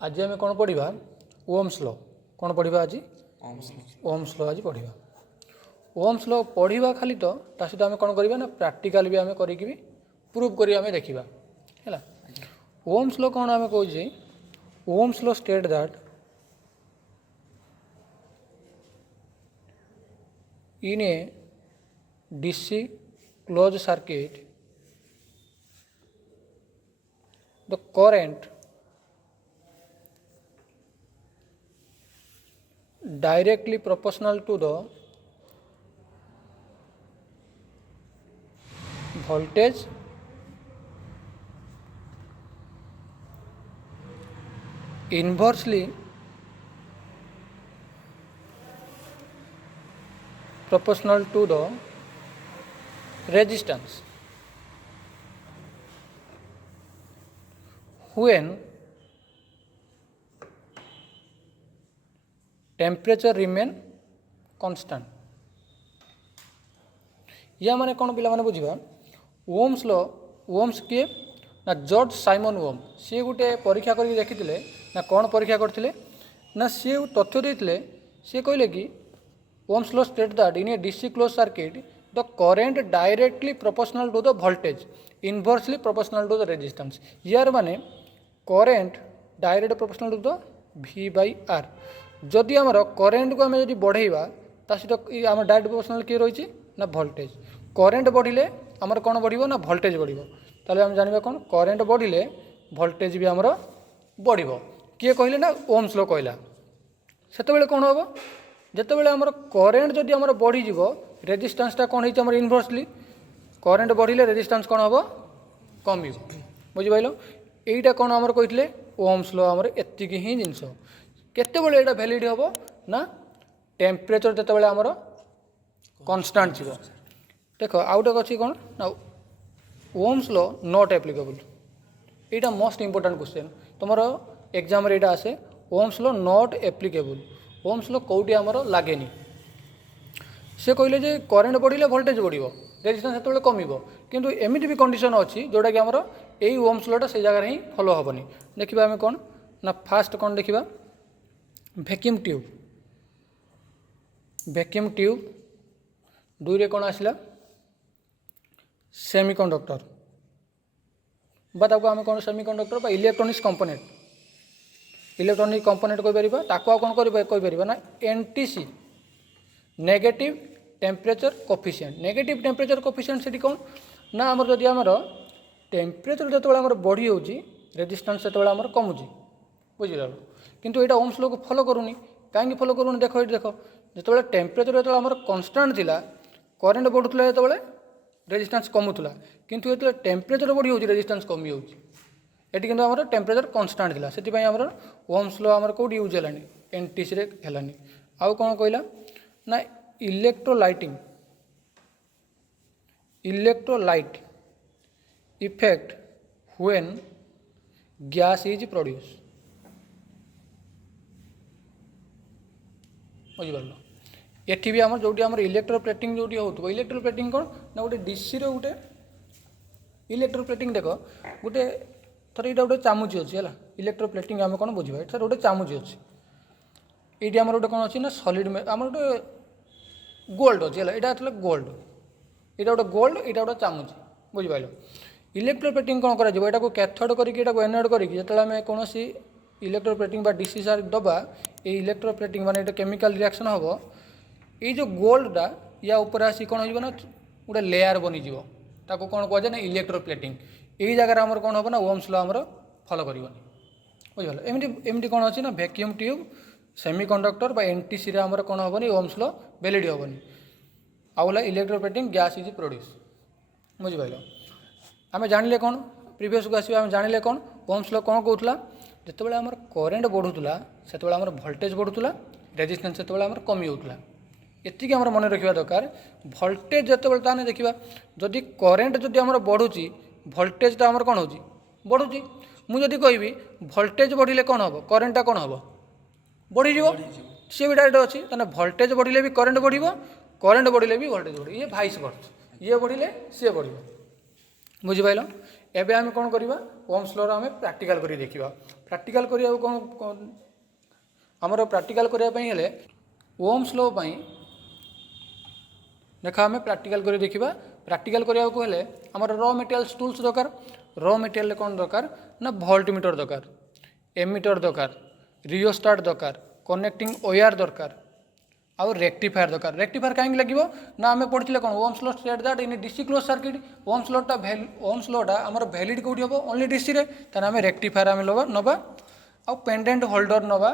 आज आम कौन पढ़ा ओम्स लॉ कौन पढ़ा आज ओम्स लॉ आज पढ़ा ओम्स लॉ पढ़ा खाली तो ता सहित आम कौन करवा ना प्रैक्टिकल भी आम कर प्रूव कर देखा है ओम्स लॉ कौन आम कहे ohms law state that in a DC closed circuit the current directly proportional to the voltage inversely proportional to the resistance when temperature remain constant या माने कौन पिला माने बुझिबा ओम्स लॉ ओम्स किए ना जॉर्ज साइमन ओम सी गोटे परीक्षा करके देखिथिले ना कौन परीक्षा करथिले ना सी तथ्य देथिले सी कहले कि Ohm's law states that in a DC closed circuit, the current directly proportional to the voltage, inversely proportional to the resistance. Here माने current direct proportional to the V by R. जदि आमर current को आम जब बढ़ेवा सहित आम direct proportional किए रही ना वोल्टेज करेन्ट बढ़िले आमर कौन बढ़ ना वोल्टेज बढ़ ताले आम जाना कौन करेन्ट बढ़िले वोल्टेज भी आमर बढ़ किए कहले ना ओम्स लॉ कहला से कौन हम जितेबाला आमर करेन्ट जदि आमर बढ़ीज रेजिस्टेंसटा कौन होमर इनभर्सली करेन्ट बढ़िले रेजिस्टेंस कौन हम कम बुझिपाल यहीटा कौन आमर कही ओम्स लॉ आमर एतिक ही जिनस केतेबेले एटा वैलिड हम ना टेम्परेचर जितेबाला आमर कन्स्टांट जीव देख आउ गोटे अच्छी कौन ना ओम्स लॉ नॉट एप्लिकेबल यहाँ मोस्ट इंपोर्टेंट क्वेश्चन तुम एग्जाम यहाँ आसे Ohm's law not applicable Ohm's law कौटी आमर लगे से कहले जे करेन्ट बढ़िले वोल्टेज बढ़ रेजिस्टेंस से कम किंतु एमती भी कंडीशन अच्छी जोटा कि आमर यही ओम्स लॉटा से जगह ही फॉलो हेनी देखा आम कौन ना फास्ट कौन देखा वैक्यूम ट्यूब दुई कौन आसला सेमीकंडक्टर आम कौन सेमीकंडक्टर इलेक्ट्रोनिक्स कंपोनेंट कहीपर ताको कौन कहीपर ना NTC negative temperature coefficient negative temperature coefficient से कौन ना आमर जदि आमर टेम्परेचर जो आमर बढ़ी होची रेजिस्टेंस से आमर कमुची बुझिल किंतु यहाँ ओम्स लॉ को फॉलो करूनी कहीं फॉलो करूनी देख ये देख जो टेम्परेचर जो आमर कन्स्टांट थिला करेन्ट बढ़ुला जो रेजिस्टेंस कमुला किंतु जो टेम्परेचर बढ़ी होची रेजिस्टेंस कमी होची एटी किंतु आमर टेम्परेचर कन्स्टांट थिला से आमर ओम्स लॉ आमर कौटी यूज है एनटीसी रे हेलानी आउ कौन कहला ना electrolyte effect when gas is produce बुझिपार एटी भी आम जो इलेक्ट्रोप्लेटिंग जो हो इलेक्ट्रोप्लेटिंग कौन ना गोटे डीसी रोटे इलेक्ट्रोप्लेटिंग देख गोटे थर यहाँ गोटे चामुच अच्छी है इलेक्ट्रोप्लेटिंग आम कौन बुझा सर गोटे चामुच अच्छी ये आम गोटे कौन अच्छी ना सॉलिड आम गोटे गोल्ड अच्छी है यहाँ गोल्ड यहाँ गोटे गोल्ड यहाँ गोटे चामुच बुझिपाल इलेक्ट्रोप्लेटिंग कौन कर कैथोड करके एनोड करके आम कौन इलेक्ट्रोप्लेटिंग डीसी सार दबा ये इलेक्ट्रोप्लेटिंग माने केमिकल रिएक्शन हम ये जो गोल्डटा या ऊपर आसी कौन हो ना गोटे लेयर बनीज ताको कौन कहुए ना इलेक्ट्रोप्लेटिंग यही जगह आमर कौन हम ना ओम्स लॉ आमर फॉलो कर बुझिपाल एमती कौन अच्छी ना वैक्यूम ट्यूब सेमीकंडक्टर एनटीसी आमर कौन हेनी ओम्स लॉ वैलिड हेनी आउला इलेक्ट्रोप्लेटिंग गैस इज प्रोड्यूस बुझिपाल आम जानिले कौन प्रीवियस को आसवा आम जानिले कौन ओम्स लॉ कौन कहूला जितेबाला आमर करेन्ट बढ़ुला से आमर वोल्टेज बढ़ुला रेजिस्टेंस से आमर कमी होता एतिक आमर मन रखा दरकार वोल्टेज जितेबाला ताने देखा जदि करेन्ट जदि आमर बढ़ुची वोल्टेजटा आमर कौन होची बढ़ुची मुझे कहि वोल्टेज बढ़िले कौन हम करेन्टटा कौन हम बढ़ीज सी भी डायरेक्ट अच्छी ताने वोल्टेज बढ़िले भी करेन्ट बढ़ करेन्ट बढ़िले भी वोल्टेज बढ़ ये भाइस वर्स ये बढ़िले सी बढ़ बुझिपाल एबे आम कौन करवा ओम्स लॉ आम प्रैक्टिकल कर देखा प्रैक्टिकल करा कौन आमर प्रैक्टिकल करने ओम्स लॉ देखा आम प्रैक्टिकल कर देखा प्रैक्टिकल करा आमर रॉ मटेरियल्स टूल्स दरकार रॉ मटेरियल कौन दरकार ना वोल्टमीटर दरकार एमीटर दरकार रियोस्टाट दरकार कनेक्टिंग वायर दरकार आउ रेक्टिफायर दरकार रेक्टिफायर कहीं लगे ना आम पढ़ी कौन Ohm's law state that in DC close circuit Ohm's लॉटा आमर वैलिड कौटी हम ओनली डीसी रे ताने आम रेक्टिफायर आम नवा आउ पेंडेंट होल्डर नवा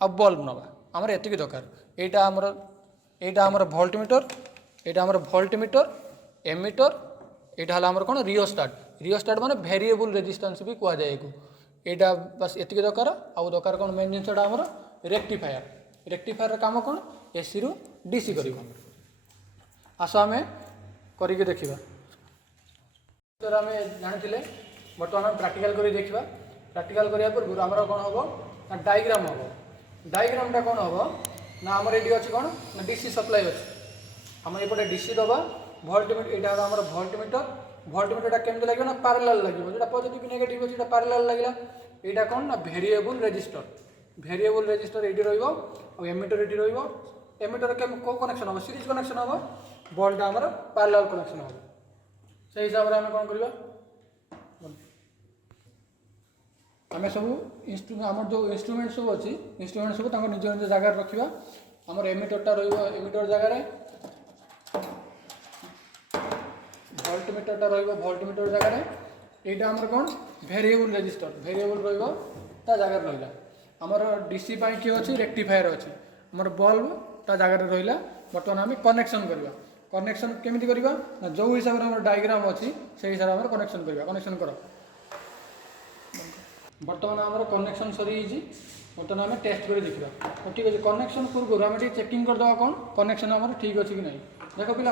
आ बल्ब नवा आमर एतिक दरकार एटा आमर वोल्टमीटर एटा आमर वोल्टमीटर एमीटर एटा हला आमर कौन रियोस्टाट माने वेरिएबल रेजिस्टेंस भी कह जाए एटा बस एतिक दरकार आउ दरकार कौन मेन जिनसटा आमर रेक्टिफायर काम कौन एसी रु डीसी कर आस आम करके देखा आम जानी बर्तमान प्रैक्टिकल कर देखा प्रैक्टिकल करने पूर्व आमर कौन हम डायग्राम हम डायग्रामटा कौन हम ना आमर ये अच्छी कौन ना डीसी सप्लाई अच्छी आम एपटे डीसी दबा वोल्टमीटर यहाँ आम वोल्टमीटर केमती लगे ना पैरेलल लगे जो पॉजिटिव नेगेटिव अच्छे पैरेलल लगे यहाँ कौन ना वेरिएबल रेजिस्टर ये रमीटर ये रमीटर कौ कनेक्शन हम सीरीज कनेक्शन हम बल्टा आमर पैरेलल कनेक्शन हम से हिसाब से आम कौन करवा आम सब आम जो इंस्ट्रूमेंट सब अच्छी इंस्ट्रूमेंट सब निज निज जगार रखा आमर एमीटरटा एमीटर जगार वोल्टमीटरटा वोल्टमीटर जगार यहाँ आमर कौन वेरिएबल रेजिस्टर ता जगार रहा आमर डीसी किए अच्छी रेक्टिफायर अच्छी आमर बल्ब ता जगार रहा बर्तमान आम कनेक्शन करवा कनेक्शन केमी करवा ना जो हिसाब से आम डायग्राम अच्छी से हिसाब से कनेक्शन करवा कनेक्शन कर बर्तमान आमर कनेक्शन सरी बर्तमान आम टेस्ट कर देखा ठीक अच्छे कनेक्शन पूर्व आम चेकिंग करदे कौन कनेक्शन आमर ठीक अच्छे कि नहीं देख पाने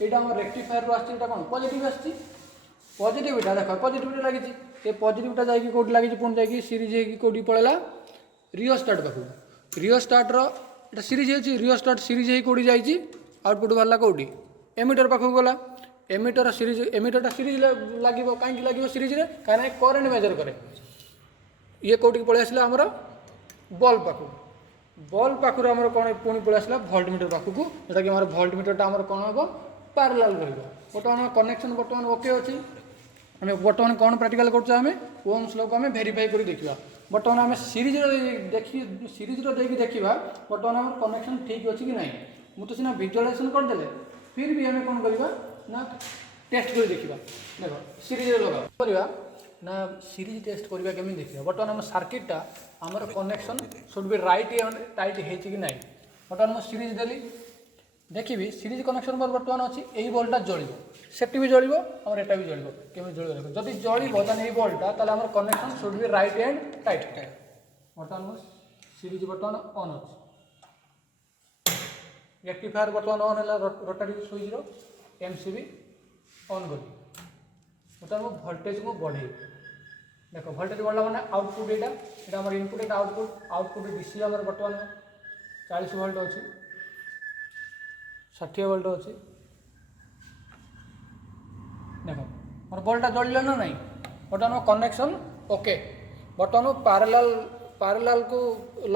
यहाँ आम रेक्टिफायर आसा कौन पॉजिटिव आसी पॉजिटिविटा देख पॉजिटिविटी लगी ये पॉजिटिविटा जाकि कौटी लगी पुणी जाकि सीरीज होगी कौटी पड़ेगा रियोस्टाट पाखु रियोस्टाट्र ये सीरीज हो रियोस्टाट सीरीज हो कौटी जाइए आउटपुट बाहर कौटी एमीटर पाखु गला एमीटर एमीटरटा सीरीज लगे कहीं लगे सीरीज कहीं करेन्ट मेजर करे ये कौटी पलि आसला आमर बल्ब पाखु आमर कौन पुणी पलि आसला वोल्टमीटर पाखक जोटा कि आम वोल्टमीटरटा आमर कौन हम पैरेलल बर्तमान कनेक्शन बर्तमान ओके अच्छी आम बर्तमान कौन प्रैक्टिकल करें ओम्स लॉ को आम वेरीफाई कर देखा बर्तमान आम सीरीज देखी देखा बर्तमान आम कनेक्शन ठीक अच्छी कि ना मुझे सीना विजुअलाइजेशन करदे फिर भी आम कौन करवा ना टेस्ट कर देखा देख सीरीज लगा करवा ना सीरीज टेस्ट करवा केमी देखा बर्तमान आम सर्किटा आमर connection should be right and tight होती कि ना बर्तमान मुझे सीरीज देली देखी सीरीज कनेक्शन पर बर्तमान अच्छी यही बल्बटा जल सेटी भी जल और एटा भी जल केमी जल जदि जल ये बल्बटा आम connection should be right and tight बर्तमान सीरीज बर्तमान ऑन अच्छी रेक्टिफायर बर्तमान ऑन है रोटरी स्विच एमसीबी ऑन कर बर्तमान वोल्टेज को बढ़े देख वोल्टेज बढ़ला मैंने आउटपुट यहाँ आम इनपुट यहाँ आउटपुट डीसी आम बर्तमान 40 वोल्ट अच्छी 60 वोल्ट अच्छी देख मोर बल्बटा जलिला ना नहीं बर्तमान कनेक्शन ओके बर्तमान पैरेलल को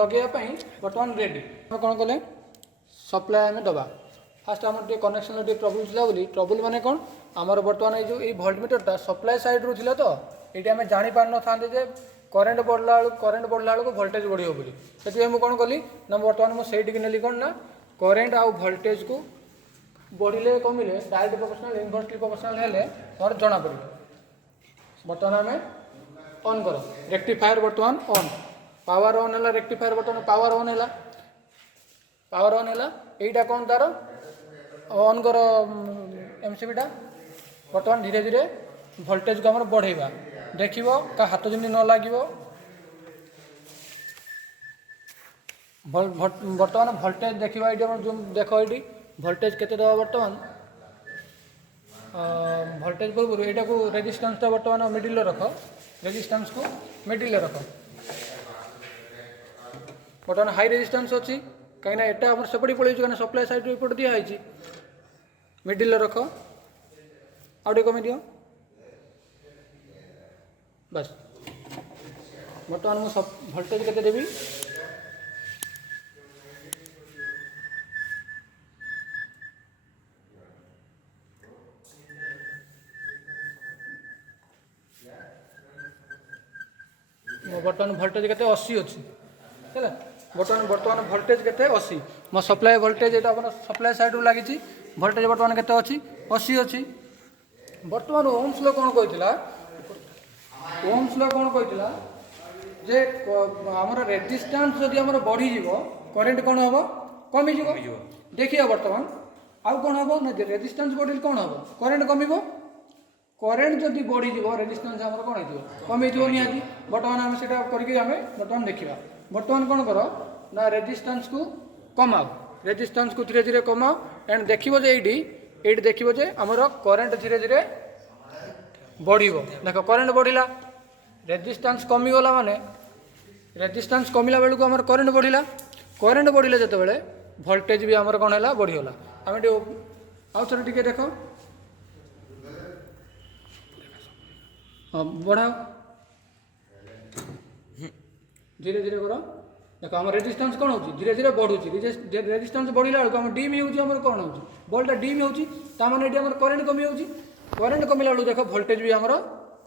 लगेवाई बर्तमान रेडी आम कौन कले सप्लाई आम दबा फास्ट आम कनेक्शन ट्रबुल था ट्रबुल माने कौन आमर बर्तमान जो ये वोल्टमीटरटा सप्लाई साइड रू थिला तो ये आम जापार न था करेन्ट बढ़ला बेलू वोल्टेज बढ़ो बोली से मुझे कौन कली ना बर्तमान मुझे नेली कौन ना करेन्ट आउ वोल्टेज को बढ़ले कमिले डायरेक्ट प्रोपोर्शनल इनवर्सली प्रोपोर्शनल हेले मोर जना पड़े बर्तमान आम ऑन कर रेक्टिफायर बर्तमान ऑन पावर ऑन है रेक्टिफायर बर्तमान पावर ऑन है यहीटा कौन तार ऑन कर एमसीबीटा बर्तमान धीरे धीरे वोल्टेज को आम बढ़ेगा देख का हाथ जमी न लगे बर्तमान वोल्टेज देखा ये जो देख ये वोल्टेज केते दबा बर्तमान वोल्टेज पूर्व यहाँ को रेजिस्टेंसटा बर्तमान मिडिल रख रेजिस्टेंस को मिडिल रख बर्तमान हाई रेजिस्टेंस अच्छी कहीं एटा आम सेपटे पड़े कहीं सप्लाई साइड रिपोर्ट दिखाई मिडिल रख आउटे कमी दियो बस बर्तमान मुझे भोल्टेज केते देवी बर्तमान भोल्टेज केते 80 अच्छी है बर्तमान भोल्टेज केते 80 मो सप्लाई भोल्टेज ये सप्लाई साइड लगी भोल्टेज बर्तमान केते अच्छी 80 अच्छी बर्तमान ओम्स लो कौन कहला ओम्स लो कौन कहला जे आमर रेजिस्टेंस जदि आमर बढ़ी जीवो करेंट कौन हम कमी जीवो देखिए बर्तमान आउ कौन हम ना रेजिस्टेंस बढ़ी कौन हम करेंट कमिबो करेंट जदि बढ़ी जीवो रेजिस्टेंस आमर कौन हो कमी जीवो निहाती बर्तमान आम सेटा करके आम बर्तमान देखा बर्तमान कौन कर ना रेजिस्टेंस को कमाओ रेजिस्टेंस को धीरे धीरे कमाओ एंड देखिबो जे एडी देखिबो जे आमर करेंट धीरे धीरे बढ़िबो देख करेंट बढ़िला रेजिस्टेंस कमी गला माने रेजिस्टेंस कमिला बेलू आमर करेंट बढ़िला जेतेबेले वोल्टेज भी आमर कौन है बढ़ीगला आम आउ थे टे देख बढ़ाओ धीरे धीरे कर देख आम रेजिस्टेंस कौन हो धीरे धीरे बढ़ुची रेजिस्टेंस बढ़िला बेलू आम डीम हो कौन हो बल्टा डीम हो करेंट कमी हो करेंट कमिला बेलू देख वोल्टेज भी आमर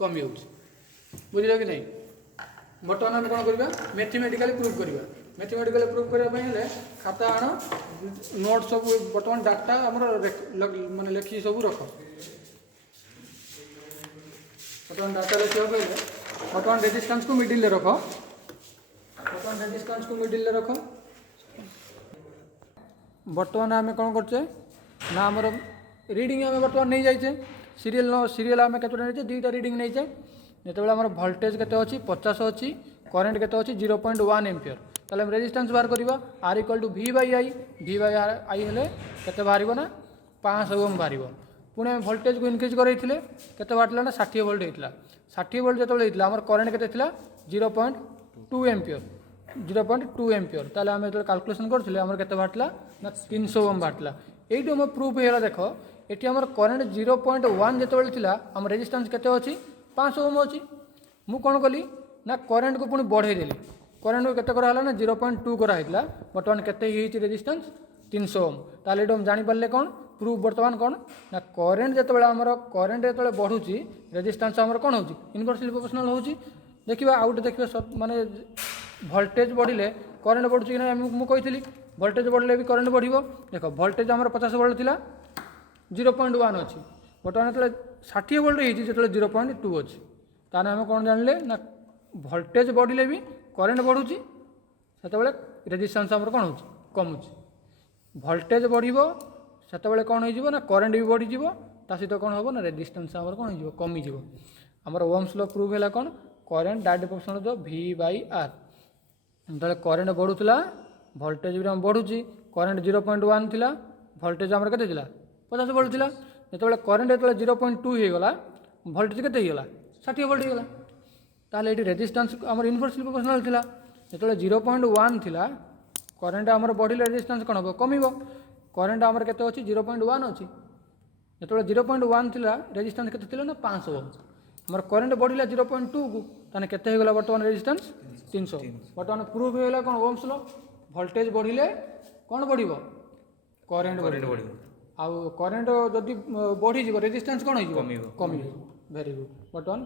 कमी हो बुझल कि नहीं बर्तमान आम कौन करवा मैथमेटिकली प्रूफ करवा मैथमेटिकली प्रूफ करने खाता आण नोट सब बर्तमान डाटा आमर माने लिखी सब रख बर्तमान डाटा लिखा पहले बर्तमान रेजिस्टेंस को मिडिल रख बर्तमान रेजिस्टेंस को मिडिल रख बर्तमान आम कौन करचे ना आमर रीडिंग आम बर्तमान नहीं जाइए सीरियल आम के दुईटा रीडिंग नहीं जाए जो आम वोल्टेज के 50 अच्छी करेंट के 0.1 एम्पियर ताले रेजिस्टेंस बाहर करवा R equal to V by I हेले के बाहर ना 500 ओम बाहर पुणी आम वोल्टेज को इनक्रीज कर बाहर ना 60 वोल्ट होता 60 वोल्ट जो होता आम करेंट के 0.2 एम्पियर 0.2 एम्पियर ताले आम जो कैलकुलेशन करते बाहर ना 300 ओम बाहर ये आम प्रूफ है देख ये आम करेंट 0.1 जो आम रेजिस्टेंस के 500 ओम अच्छी मु कौन कली ना करेंट को पुणी बढ़ेदेली करेंट को केते कराला ना 0.2 कराइला बर्तमान केते ही रेजिस्टेंस 300 ओम ताले हम जानीपारे कौन प्रूफ बर्तमान कौन ना करेंट जो आमर करेंट जो बढ़ुची रेजिस्टेंस आमर कौन हो इनवर्सली प्रोपोर्शनल हो देखा आउट देखिए माने वोल्टेज बढ़िले करेंट बढ़ुची कि मुझे वोल्टेज बढ़ले भी करेंट बढ़ देख वोल्टेज आमर 50 वोल्ट थिला 0.1 अच्छी बर्तमान जो 60 वोल्ट होती जो 0.2 अच्छी ताने आम कौन जानले ना वोल्टेज बढ़िले भी करेंट बढ़ुची से रेजिस्टेंस आमर कौन हो कमुची वोल्टेज बढ़ो से कौन हो ना करेंट भी बढ़ीज सहित कौन हम ना रेजिस्टेंस आमर कौन हो कमिज आमर ओम्स लॉ प्रूफ है कौन करेंट डायरेक्ट प्रोपोर्शनल जो वी बाई आर जो करेंट बढ़ुला वोल्टेज भी बढ़ुची करेंट 0.1 थिला वोल्टेज आमर के 50 वोल्ट थिला जो करेंट जो 0.2 होगला वोल्टेज के 60 वोल्ट होगला ताले ये रेजिस्टेंस आमर इनवर्सली प्रोपोर्शनल थिला जो 0.1 थिला करेंट आमर बढ़िले रेजिस्टेंस कौन हम कम करेंट आमर के 0.1 अच्छी जो 0.1 थिला रेजिस्टेंस के ना 500 ओम आमर करेंट बढ़िला 0.2 को ताने केते होगला बर्तमान रेजिस्टेंस 300 बर्तमान प्रूफ होगला कौन ओम्स लॉ वोल्टेज बढ़िले कौन बढ़िबो करेंट बढ़िबो आउ करेंट जदि बढ़ी रेजिस्टेंस कौन हो कमी वेरी गुड बर्तमान